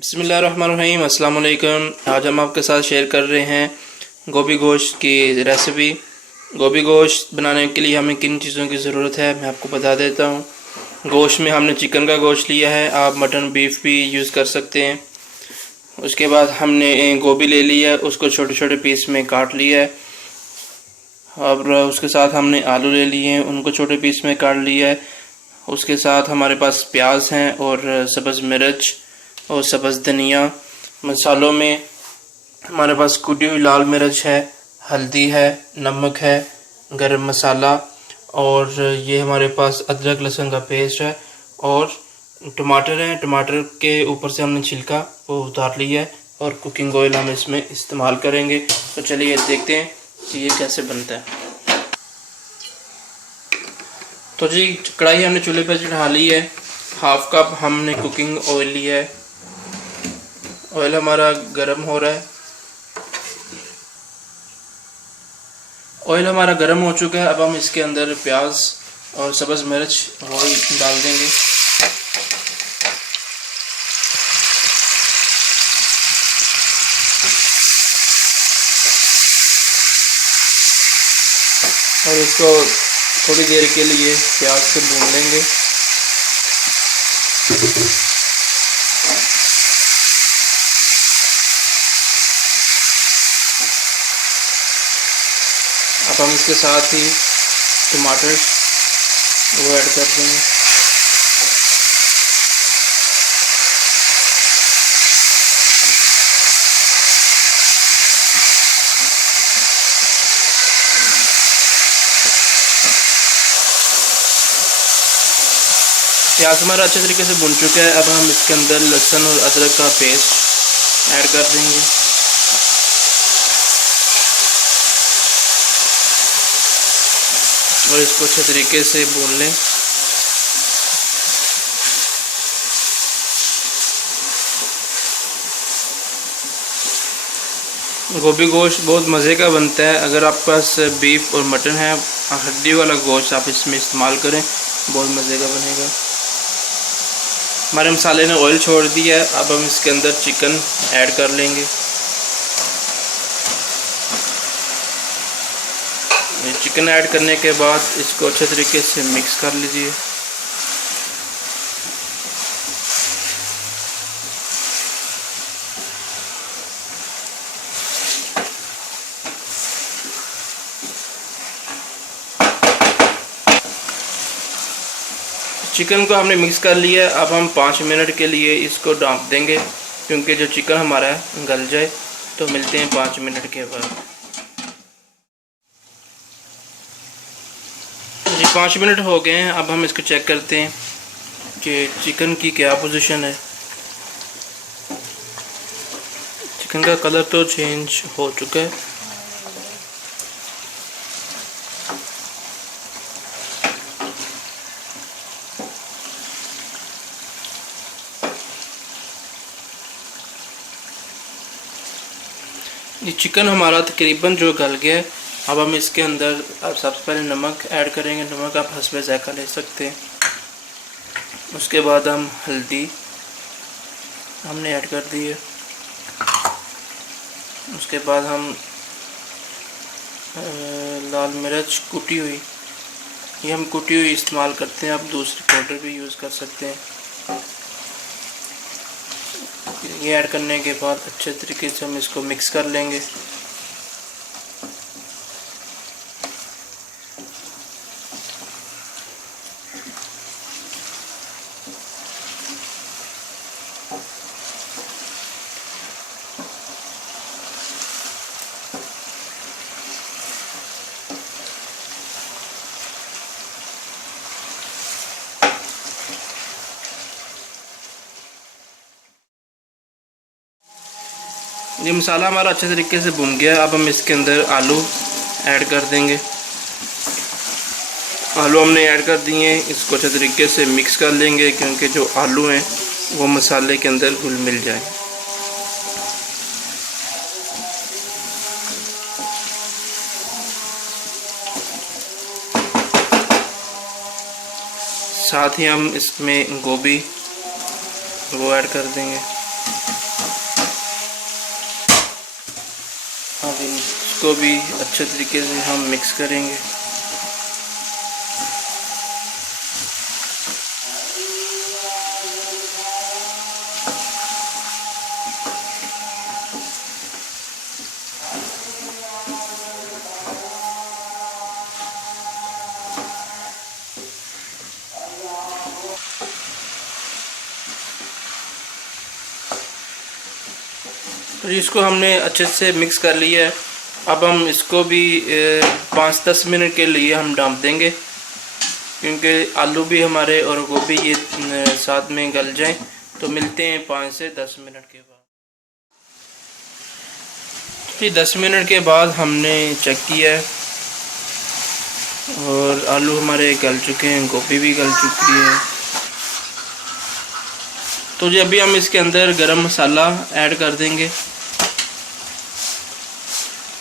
बिस्मिल्लाहिर्रहमानिर्रहीम, अस्सलाम वालेकुम। आज हम आपके साथ शेयर कर रहे हैं गोभी गोश्त की रेसिपी। गोभी गोश्त बनाने के लिए हमें किन चीज़ों की ज़रूरत है मैं आपको बता देता हूँ। गोश्त में हमने चिकन का गोश्त लिया है, आप मटन बीफ भी यूज़ कर सकते हैं। उसके बाद हमने गोभी ले लिया है, उसको छोटे छोटे पीस में काट लिया है। और उसके साथ हमने आलू ले लिए हैं, उनको छोटे पीस में काट लिया है। उसके साथ हमारे पास प्याज हैं और सब्ज़ मिर्च और सब्ज़ धनिया। मसालों में हमारे पास कुटी हुई लाल मिर्च है, हल्दी है, नमक है, गरम मसाला, और ये हमारे पास अदरक लहसुन का पेस्ट है और टमाटर है। टमाटर के ऊपर से हमने छिलका वो उतार लिया है और कुकिंग ऑयल हम इसमें इस्तेमाल करेंगे। तो चलिए देखते हैं कि ये कैसे बनता है। तो जी कढ़ाई हमने चूल्हे पर चढ़ा ली है। हाफ कप हमने कुकिंग ऑयल लिया है। ऑयल हमारा गर्म हो रहा है। ऑयल हमारा गर्म हो चुका है। अब हम इसके अंदर प्याज और सब्ज़ मिर्च ऑयल डाल देंगे। और इसको थोड़ी देर के लिए प्याज से भून लेंगे। अब हम इसके साथ ही टमाटर वो ऐड कर देंगे। प्याज हमारा अच्छे तरीके से भुन चुका है। अब हम इसके अंदर लहसुन और अदरक का पेस्ट ऐड कर देंगे। और इसको अच्छे तरीके से भून लें। गोभी गोश्त बहुत मज़े का बनता है। अगर आपके पास बीफ और मटन है, हड्डी वाला गोश्त आप इसमें इस्तेमाल करें, बहुत मज़े का बनेगा। हमारे मसाले ने ऑयल छोड़ दिया है। अब हम इसके अंदर चिकन ऐड कर लेंगे। चिकन ऐड करने के बाद इसको अच्छे तरीके से मिक्स कर लीजिए। चिकन को हमने मिक्स कर लिया है। अब हम 5 मिनट के लिए इसको ढाँप देंगे, क्योंकि जो चिकन हमारा है गल जाए। तो मिलते हैं 5 मिनट के बाद। जी 5 मिनट हो गए हैं। अब हम इसको चेक करते हैं कि चिकन की क्या पोजीशन है। चिकन का कलर तो चेंज हो चुका है। ये चिकन हमारा तकरीबन जो गल गया है। अब हम इसके अंदर सबसे पहले नमक ऐड करेंगे। नमक आप हस्बे ज़ायक़ा ले सकते हैं। उसके बाद हम हल्दी हमने ऐड कर दी है। उसके बाद हम लाल मिर्च कुटी हुई, ये हम कुटी हुई इस्तेमाल करते हैं, आप दूसरी पाउडर भी यूज़ कर सकते हैं। ये ऐड करने के बाद अच्छे तरीके से हम इसको मिक्स कर लेंगे। ये मसाला हमारा अच्छे तरीके से भुन गया है। अब हम इसके अंदर आलू ऐड कर देंगे। आलू हमने ऐड कर दिए हैं। इसको अच्छे तरीके से मिक्स कर लेंगे, क्योंकि जो आलू हैं वो मसाले के अंदर घुल मिल जाए। साथ ही हम इसमें गोभी वो ऐड कर देंगे। अब इसको भी अच्छे तरीके से हम मिक्स करेंगे। तो इसको हमने अच्छे से मिक्स कर लिया है। अब हम इसको भी 5-10 मिनट के लिए हम ढाँप देंगे, क्योंकि आलू भी हमारे और गोभी ये साथ में गल जाएं। तो मिलते हैं 5 से 10 मिनट के बाद। जी 10 मिनट के बाद हमने चेक किया है और आलू हमारे गल चुके हैं, गोभी भी गल चुकी है। तो जी अभी हम इसके अंदर गरम मसाला ऐड कर देंगे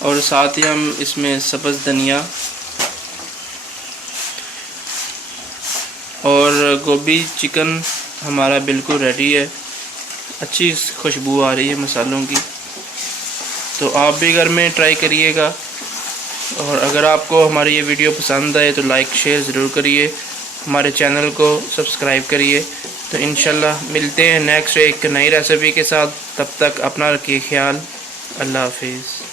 और साथ ही हम इसमें सब्ज़ धनिया और गोभी चिकन हमारा बिल्कुल रेडी है। अच्छी खुशबू आ रही है मसालों की। तो आप भी घर में ट्राई करिएगा और अगर आपको हमारी ये वीडियो पसंद आए तो लाइक शेयर ज़रूर करिए, हमारे चैनल को सब्सक्राइब करिए। तो इंशाल्लाह मिलते हैं नेक्स्ट एक नई रेसिपी के साथ। तब तक अपना रखिए ख्याल। अल्लाह हाफिज़।